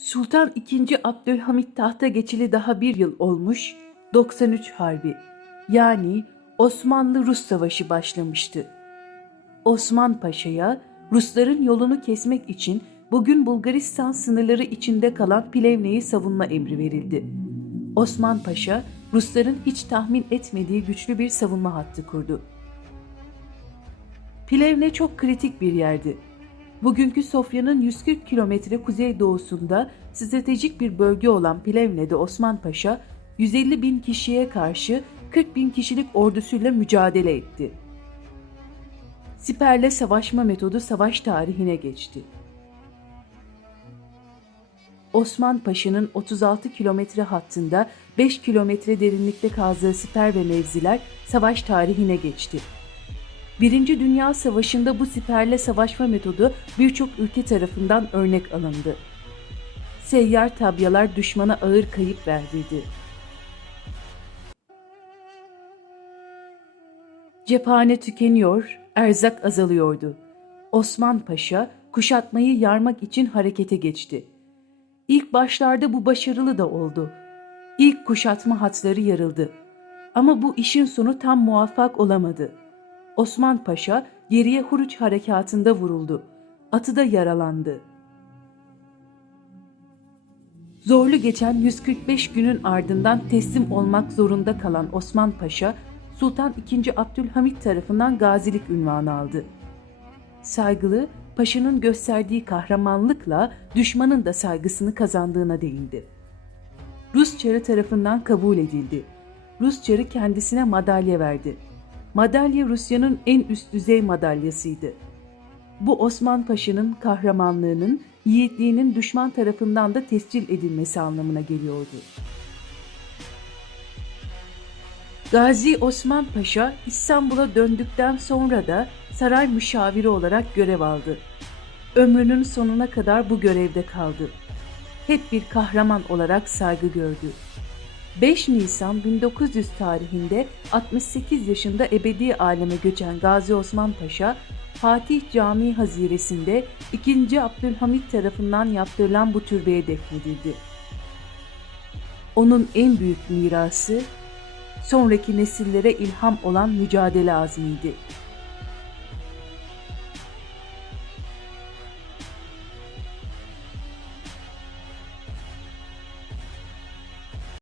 Sultan II. Abdülhamit tahta geçili daha bir yıl olmuş, 93 Harbi yani Osmanlı-Rus Savaşı başlamıştı. Osman Paşa'ya Rusların yolunu kesmek için bugün Bulgaristan sınırları içinde kalan Plevne'yi savunma emri verildi. Osman Paşa, Rusların hiç tahmin etmediği güçlü bir savunma hattı kurdu. Plevne çok kritik bir yerdi. Bugünkü Sofya'nın 140 kilometre kuzeydoğusunda stratejik bir bölge olan Plevne'de Osman Paşa 150 bin kişiye karşı 40 bin kişilik ordusuyla mücadele etti. Siperle savaşma metodu savaş tarihine geçti. Osman Paşa'nın 36 kilometre hattında 5 kilometre derinlikte kazdığı siper ve mevziler savaş tarihine geçti. Birinci Dünya Savaşı'nda bu siperle savaşma metodu birçok ülke tarafından örnek alındı. Seyyar tabyalar düşmana ağır kayıp verdirdi. Cephane tükeniyor, erzak azalıyordu. Osman Paşa kuşatmayı yarmak için harekete geçti. İlk başlarda bu başarılı da oldu. İlk kuşatma hatları yarıldı. Ama bu işin sonu tam muvaffak olamadı. Osman Paşa geriye Huruç harekatında vuruldu. Atı da yaralandı. Zorlu geçen 145 günün ardından teslim olmak zorunda kalan Osman Paşa, Sultan II. Abdülhamit tarafından gazilik ünvanı aldı. Saygılı, paşanın gösterdiği kahramanlıkla düşmanın da saygısını kazandığına değindi. Rus çarı tarafından kabul edildi. Rus çarı kendisine madalya verdi. Madalya Rusya'nın en üst düzey madalyasıydı. Bu Osman Paşa'nın kahramanlığının, yiğitliğinin düşman tarafından da tescil edilmesi anlamına geliyordu. Gazi Osman Paşa İstanbul'a döndükten sonra da saray müşaviri olarak görev aldı. Ömrünün sonuna kadar bu görevde kaldı. Hep bir kahraman olarak saygı gördü. 5 Nisan 1900 tarihinde 68 yaşında ebedi aleme göçen Gazi Osman Paşa, Fatih Camii Haziresinde 2. Abdülhamit tarafından yaptırılan bu türbeye defnedildi. Onun en büyük mirası, sonraki nesillere ilham olan mücadele azmiydi.